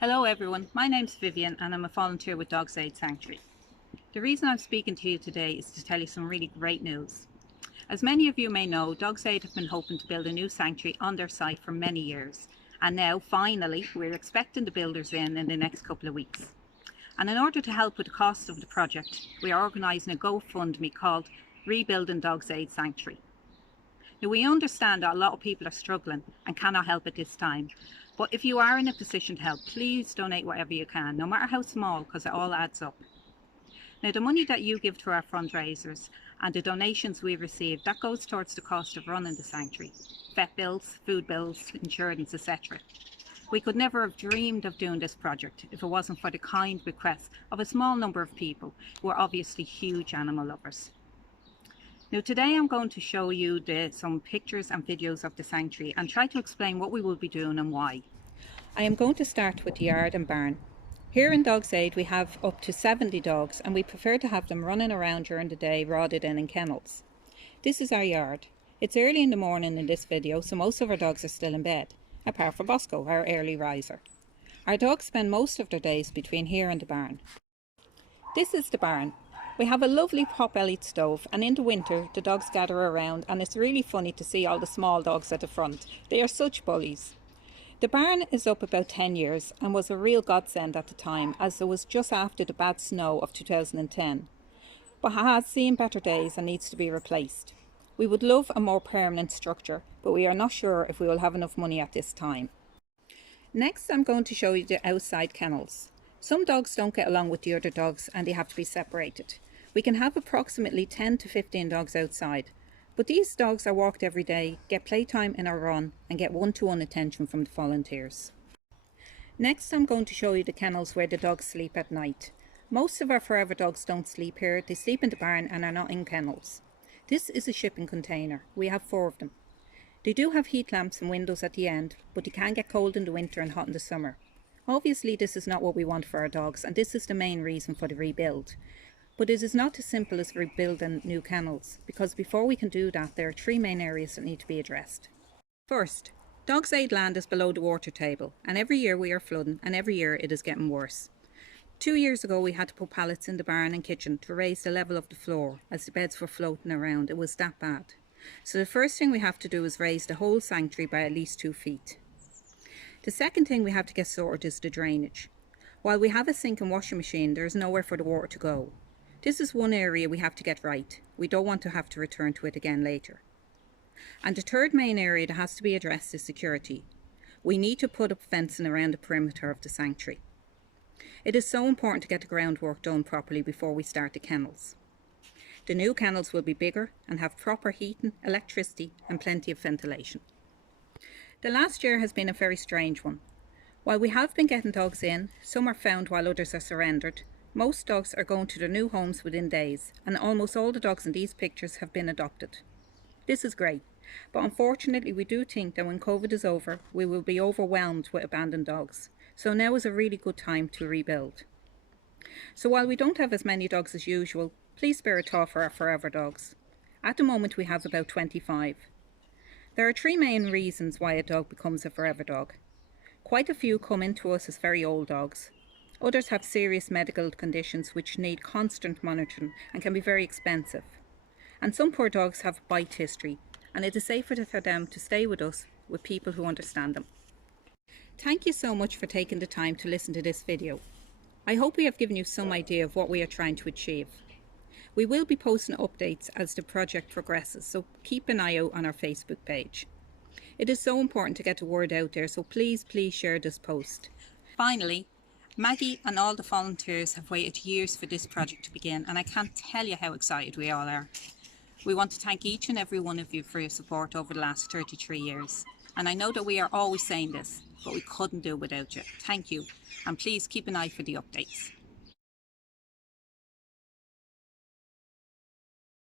Hello everyone, my name's Vivian and I'm a volunteer with Dogs Aid Sanctuary. The reason I'm speaking to you today is to tell you some really great news. As many of you may know, Dogs Aid have been hoping to build a new sanctuary on their site for many years, and now finally we're expecting the builders in the next couple of weeks. And in order to help with the cost of the project, we are organising a GoFundMe called Rebuilding Dogs Aid Sanctuary. Now, we understand that a lot of people are struggling and cannot help at this time, but if you are in a position to help, please donate whatever you can, no matter how small, because it all adds up. Now, the money that you give to our fundraisers and the donations we receive, that goes towards the cost of running the sanctuary, vet bills, food bills, insurance, etc. We could never have dreamed of doing this project if it wasn't for the kind requests of a small number of people who are obviously huge animal lovers. Now today I'm going to show you some pictures and videos of the sanctuary and try to explain what we will be doing and why. I am going to start with the yard and barn. Here in Dogs Aid we have up to 70 dogs and we prefer to have them running around during the day rather than in kennels. This is our yard. It's early in the morning in this video, so most of our dogs are still in bed, apart from Bosco, our early riser. Our dogs spend most of their days between here and the barn. This is the barn. We have a lovely pot-bellied stove, and in the winter the dogs gather around and it's really funny to see all the small dogs at the front. They are such bullies. The barn is up about 10 years and was a real godsend at the time, as it was just after the bad snow of 2010. But has seen better days and needs to be replaced. We would love a more permanent structure, but we are not sure if we will have enough money at this time. Next I'm going to show you the outside kennels. Some dogs don't get along with the other dogs and they have to be separated. We can have approximately 10 to 15 dogs outside, but these dogs are walked every day, get playtime in our run and get one-to-one attention from the volunteers. Next I'm going to show you the kennels where the dogs sleep at night. Most of our forever dogs don't sleep here, they sleep in the barn and are not in kennels. This is a shipping container, we have 4 of them. They do have heat lamps and windows at the end, but they can get cold in the winter and hot in the summer. Obviously this is not what we want for our dogs and this is the main reason for the rebuild. But it is not as simple as rebuilding new kennels, because before we can do that there are 3 main areas that need to be addressed. First, Dogs Aid land is below the water table and every year we are flooding and every year it is getting worse. 2 years ago we had to put pallets in the barn and kitchen to raise the level of the floor as the beds were floating around. It was that bad. So the first thing we have to do is raise the whole sanctuary by at least 2 feet. The second thing we have to get sorted is the drainage. While we have a sink and washing machine, there is nowhere for the water to go. This is one area we have to get right. We don't want to have to return to it again later. And the third main area that has to be addressed is security. We need to put up fencing around the perimeter of the sanctuary. It is so important to get the groundwork done properly before we start the kennels. The new kennels will be bigger and have proper heating, electricity and plenty of ventilation. The last year has been a very strange one. While we have been getting dogs in, some are found while others are surrendered. Most dogs are going to their new homes within days, and almost all the dogs in these pictures have been adopted. This is great, but unfortunately we do think that when COVID is over, we will be overwhelmed with abandoned dogs. So now is a really good time to rebuild. So while we don't have as many dogs as usual, please spare a thought for our forever dogs. At the moment we have about 25. There are 3 main reasons why a dog becomes a forever dog. Quite a few come into us as very old dogs. Others have serious medical conditions which need constant monitoring and can be very expensive. And some poor dogs have a bite history, and it is safer for them to stay with us with people who understand them. Thank you so much for taking the time to listen to this video. I hope we have given you some idea of what we are trying to achieve. We will be posting updates as the project progresses, so keep an eye out on our Facebook page. It is so important to get the word out there, so please share this post. Finally, Maggie and all the volunteers have waited years for this project to begin, and I can't tell you how excited we all are. We want to thank each and every one of you for your support over the last 33 years. And I know that we are always saying this, but we couldn't do it without you. Thank you, and please keep an eye for the updates.